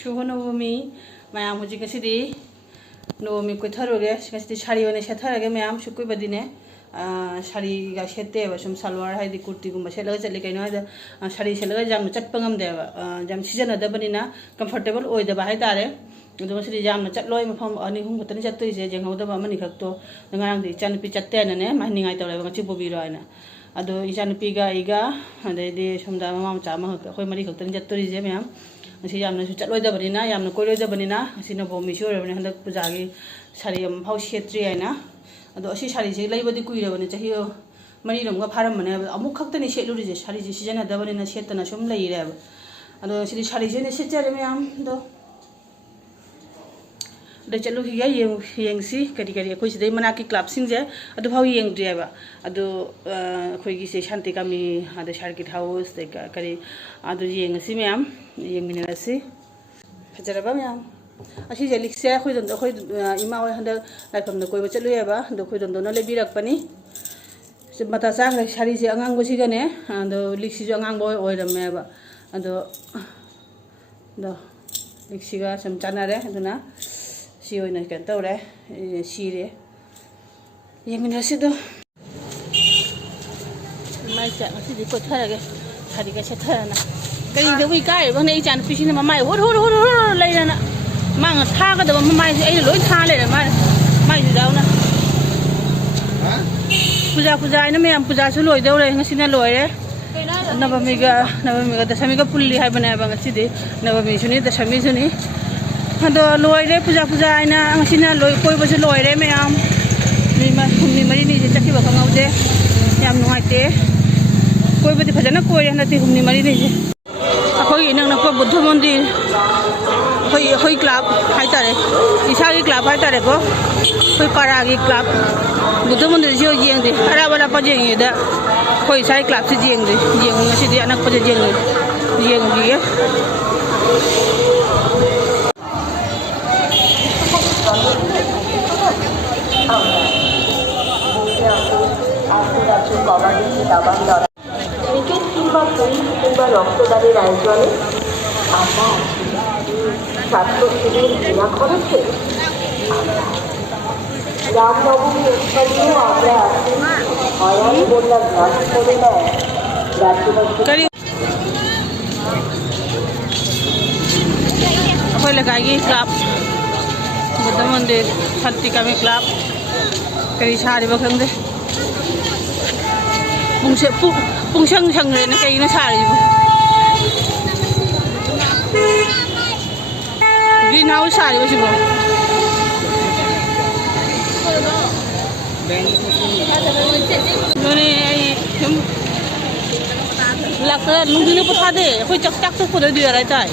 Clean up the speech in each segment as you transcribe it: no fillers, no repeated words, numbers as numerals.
Shuhonomi, my am Hujika City, no me Kutaruge, Shari on a Shatarage, my am Shukubadine, Shari Gashete, some Salwar, the Kurti Gumbashelas, like I know the Shari Shella, Jam Chatpangam there, Jam Season of the Banina, comfortable, or the Bahitare. Don't see jam chat loy from any whom but chat is a young the money cacto, the gang the chan pitch at 10 and mining I told a chip of Virana. Ado Isan Piga Iga, and the day from the Mam Chama, Homari Cotton Jet tourism. And she am chat loy the banana, I am the Korea the banana, I see no bomb, sure, and the Puzagi, Sarium, how she triana. Ado she shall say labor the Kuya when it's a hill. Marinum of Haraman, a mukaktan is shaded, Shari Sijana, the one in a shet and a shum lay. Ado she shall say the Sitarium, though. The Chalukia Yang Si, Katikari, which they Manaki club sings there, at the how young driver, at the Quigi Shantikami, at the Sharkit House, the Kari, at the Yang Simiam, Yang Minasi, Fajarabamiam. As she's Elixia, who don't know Ima handle like from the Kovachalueva, the Kudon Lebirak Pani. Matasa, Sharizi Angango Sigane, and the Lixi Angango or the Meva, and the Lixiga, some Chanare, and the she in a cantore, she Yaminasido. My son, I see the put her again. Had to get a turn. Getting the week guy, one age and fishing in my mind. What later? Mang target of my a low talent, my down. Puja in a man, Puja Sulu, they were in a lawyer. Never make the Samiga Puli have a city, never mention it, the Shamizuni. And the lawyer Puja and Angina Loy was a lawyer, ma'am. Me Marini is a Taki out there. Yam no idea. Go with the Pajana Koy and the Humi Marini. A Hoy in a Buddhamondi Hoy Club, Haitare, Isagi Club, Haitareko, Hoy Paragi Club, Buddhamondi is your young, the Arabala Pajing, the Hoy Sai Club to Jing, the young city and a Pajing, the young year. Cricket কিংবা বই কিংবা রক্তদানের আয়োজনে আমরা স্বাস্থ্য শিবির বিনা খরচে রামনবমী উৎসবেও আমরা আছি হয়রান বন্যা ঘাস করে নেয় রাজ্যবাসী Hoy lagay club, Buddha Mandir, Shanti Kami club, kari sari ba kang de? Pung siyang rin kay na sari mo. Greenhouse sari ba siya? Nuni ay laksa nung dili po thade, koy chak to po do diya tay.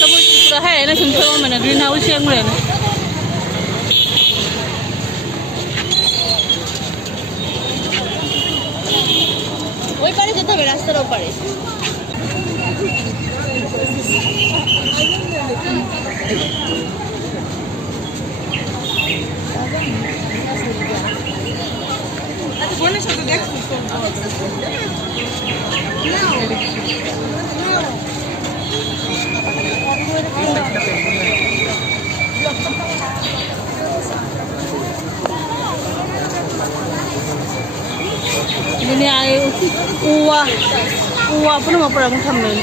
Sabon pura hai na sumsama mana greenhouse yang ren. Oi pare jeta be rasta ro pare. Ate bone sa gag. Ini ay uwa pa naman para mong tamin.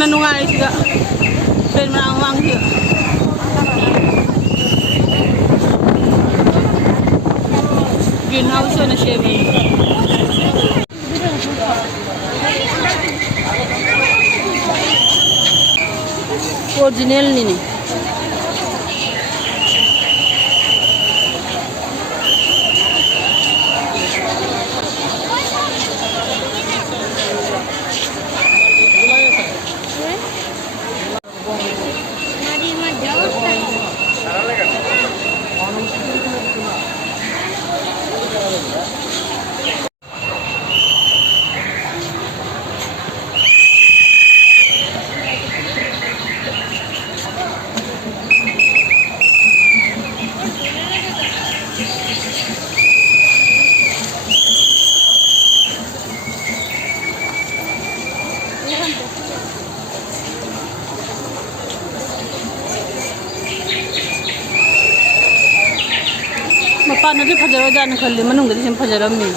Ano nga ay siya? Pwede mo na ang wanghi. Greenhouse na siya. Original ni. ꯃꯄꯥꯟꯗꯗꯤ ꯐꯖꯔꯣꯏꯗ꯭ꯔꯥꯅ ꯈꯜꯂꯤ ꯃꯅꯨꯡꯗꯗꯤ ꯁꯨꯝ ꯐꯖꯔꯝꯃꯤ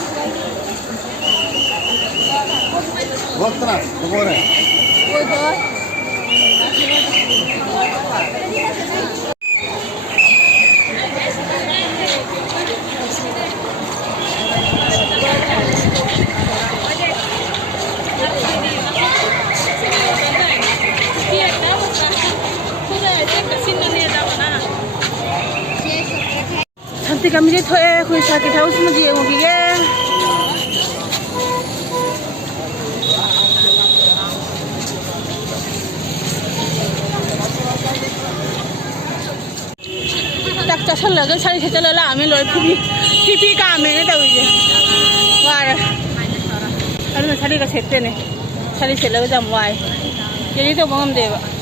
산티 감이 토에 거기 사기 다 웃으면 뒤에 오기게 딱 짜설라가 살이 세절라라 아멘 롤 피피 까메네 다 이제 와라 하루는 살이가 셋대네 살이 셋라가 잠 와이 얘네도 먹으면 돼봐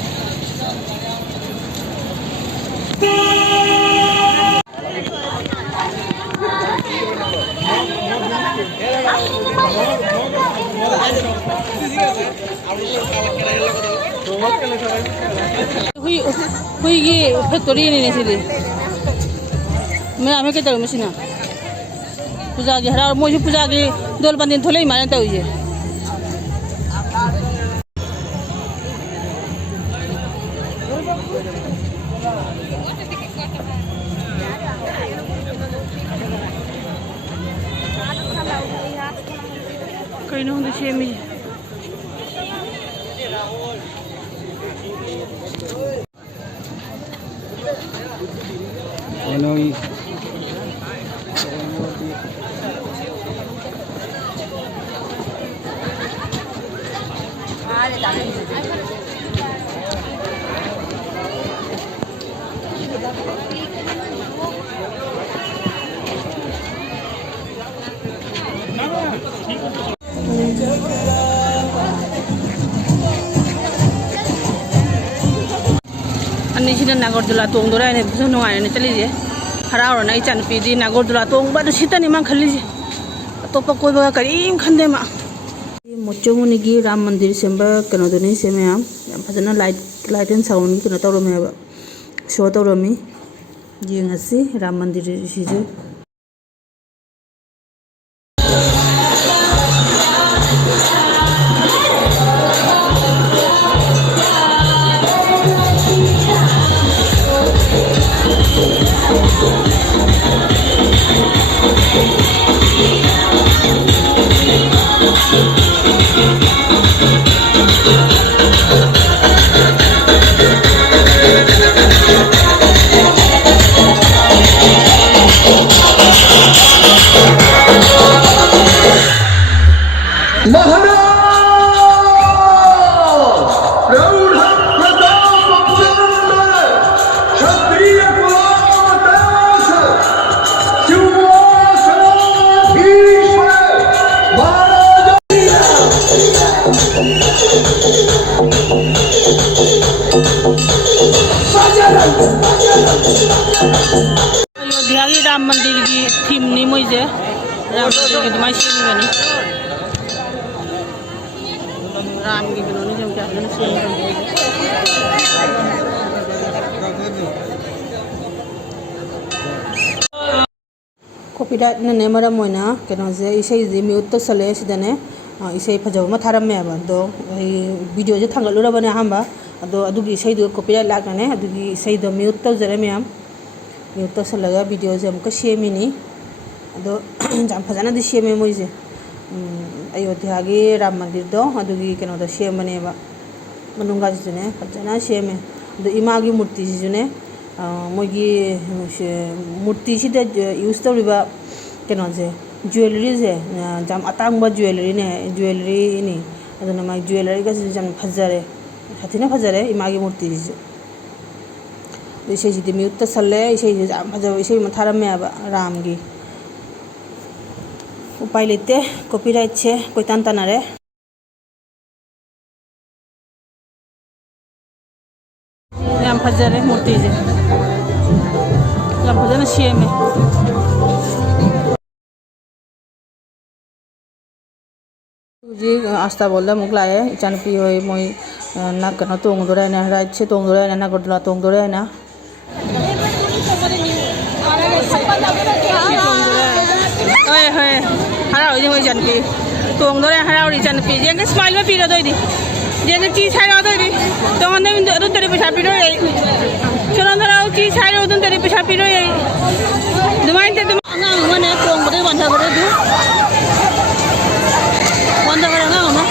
हुई factory नहीं सिली मैं हमें क्या तरुण मशीना पूजा की हरा मुझे पूजा की दोल बंदी थोड़े ही मारने तो हुई कहीं ना होंगे छः में अनिसिना नागरदुला तोंगदोरा ने बुझ नुआने चलीजे हरावरना इचान पीदी नागरदुला तोंगबा दो सितानी मा खल्लीजे अतोपा कोइबा करीम खंदे मा मोचोमुनि की राम मंदिर सेंबा कनोदनी सेमे हम फजना लाइट एंड साउंड कनो तौरमे शो तौरमी येंगसी राम मंदिर सिजे अयोध्या की राम मंदिर की थीम नहीं मुझे राम मंदिर की तुम्हारी सीन बनी राम की बनोनी जम क्या सीन कॉपीराइट ने मरम होइना केनोजे इसे म्यूट तो चले सिदने इसे फजब मा थारमे बा दो वीडियो जे थांगलुरबने हामबा अदो अदुगी इसे दो कॉपीराइट लागने अदुगी इसे दो म्यूट तो जरे मैम म्यूट तो चलगा वीडियो जे हमका सेमिनी अदो जाम फजना दि सेमे मोइजे अयोध्या की राम मंदिर दो अदुगी केनो द सेमने बा मनुंगा जिने फजना सेमे अदो इमा की मूर्ति जिने मोगी मूर्ति सिदा यूज तौरिबा केनो जे ज्वेलरी जे जाम अतांगबा ज्वेलरी ने ज्वेलरी नि अदना मा ज्वेलरी का जाम फजरे हाथिना फजरे इमा की मूर्ति जे इसे जी म्यूट तो चले इसे जाम फजब इसे मथारमे राम की उपाय लेते कॉपीराइट से कोई तान तानारे जाम फजरे मूर्ति जे जाम फजरे सेमे जी आस्था बोलदा मुगलाए चानपी होय मोय ना कनो तोंगदोरा ना राइट से तोंगदोरा ना नागरदुला तोंगदोरा ना ơi hơi harau đi hơi chân pi tuồng đó này harau đi chân pi riêng cái smile mới pi ra thôi đi riêng cái chi sai ra thôi đi tuồng anh em đun teri pesa pi rồi cho nên là chi sai ra đun teri pesa pi rồi đúng không anh ngang mà này tuồng bữa ban thờ bữa đó ban thờ cái ngang không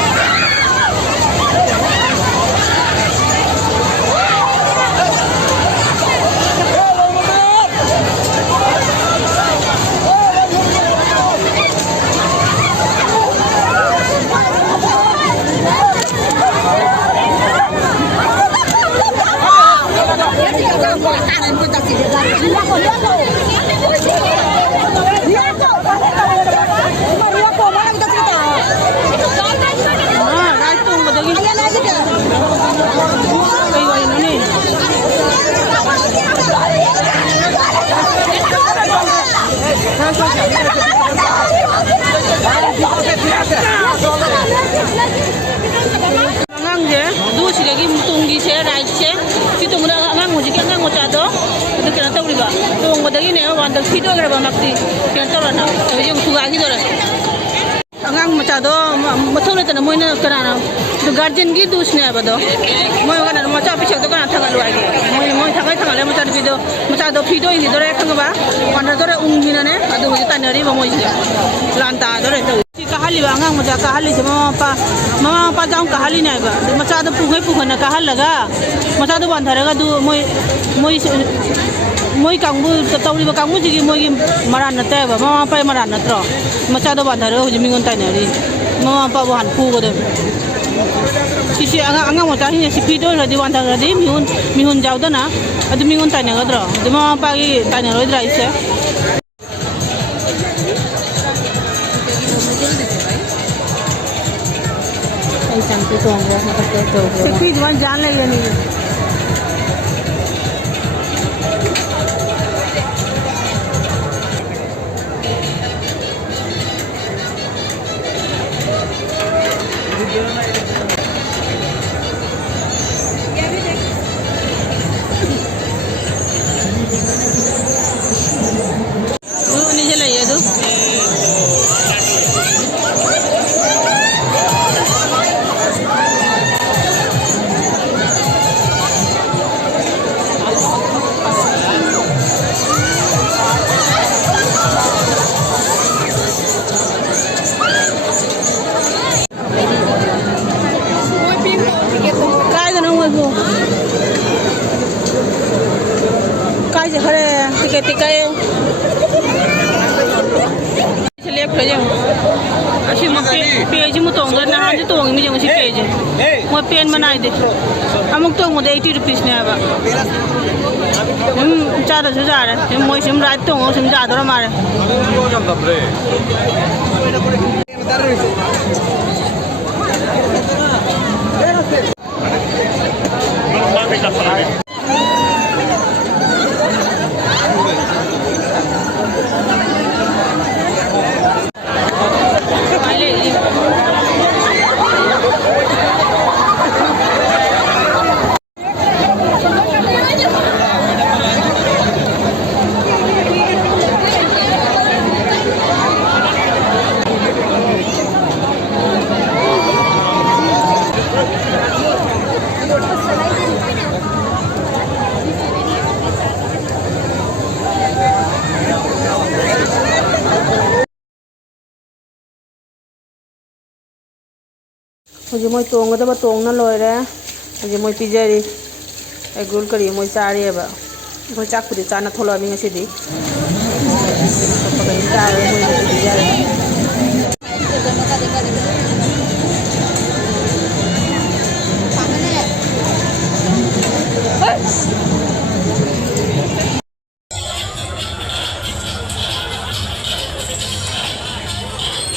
ngang je du si lagi mutungi se right se si tung da ngang mo jike ngang mo cha do itu kena tahu riba tung mo dagi ne wan da video gra ba makti kena tahu na e jeng tu ga gi do ra ngang mo cha do mo thole ta mo na kana na du guardian gi dus ne ba do mo kana mo cha pi chak do kana thanga lo ai mo thagai thanga le mo cha video mo cha do video ni do ra khanga ba wan da do ra ung ni na ne adu ji ta ne ri ba mo ji lan ta do ra kahali ba ngang mo cha kahali se mama pa jaung kahali nai ba du macha da pugai na kahal laga macha du ban thara ga du moi kangbu tawri ba kangbu ji moi maran na ta ba mama pa maran na tro macha du ban thara ho ji mingon tai na ri mama pa bo han pu go de si anga mo cha hi si pi do ra di ban thara di mihun jaw da na adu mingon tai na ga tro du mama pa gi tai na ro dra ise Sampai tuang dia nak pakai tu. Sepi tuan jalan lagi ni. Ni je lah ya tu. Tikai selip aja. Asyik page mu tong na handi tong mi jeng si page. Mo pen manai de. Amuk tong mo de 80 rupees ne ba. Cha da ju ja re. Mo sim rai tong sim ja do mare. Hoje moi tong da ba tong na loi re hoje moi pijari egul kari moi chari ba moi chak pudi chana tholo mi ngasi di pakai chari moi pijari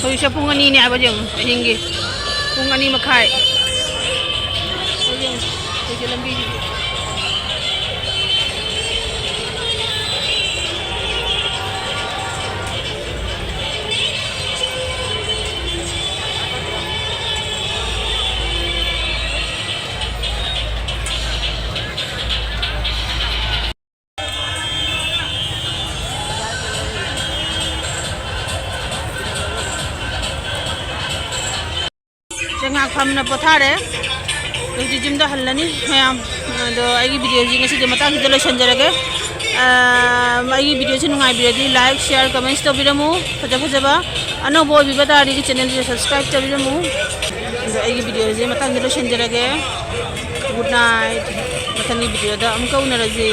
hoje siya pungan ini apa jeng hinggi kung ani makai. Ayun, sige lang bili. ꯐꯝꯅ ꯄꯣꯊꯥꯔꯦ ꯍꯧꯖꯤꯛ ꯌꯨꯝꯗ ꯍꯜꯂꯅꯤ ꯃꯌꯥꯝ ꯑꯗꯣ ꯑꯩꯒꯤ ꯚꯤꯗꯤꯑꯣꯁꯤ ꯉꯁꯤꯗꯤ ꯃꯇꯥꯡꯁꯤꯗ ꯂꯣꯏꯁꯤꯟꯖꯔꯒꯦ ꯑꯩꯒꯤ ꯚꯤꯗꯤꯑꯣꯁꯤ ꯅꯨꯡꯉꯥꯏꯕꯤꯔꯗꯤ ꯂꯥꯏꯛ ꯁꯤꯌꯔ ꯀꯃꯦꯟꯠꯁ ꯇꯧꯕꯤꯔꯝꯃꯨ ꯐꯖꯕ ꯑꯅꯧꯕ ꯑꯣꯏꯕꯤꯕ ꯇꯥꯔꯗꯤ ꯆꯦꯅꯦꯜꯁꯤꯗ ꯁꯕꯁꯀ꯭ꯔꯥꯏꯕ ꯇꯧꯕꯤꯔꯝꯃꯨ ꯑꯗꯣ ꯑꯩꯒꯤ ꯚꯤꯗꯤꯑꯣꯁꯤ ꯃꯇꯥꯡꯁꯤꯗ ꯂꯣꯏꯁꯤꯟꯖꯔꯒꯦ ꯒꯨꯗ ꯅꯥꯏꯠ ꯃꯊꯪꯒꯤ ꯚꯤꯗꯤꯑꯣꯗ ꯑꯃꯨꯛꯀ ꯎꯅꯔꯁꯤ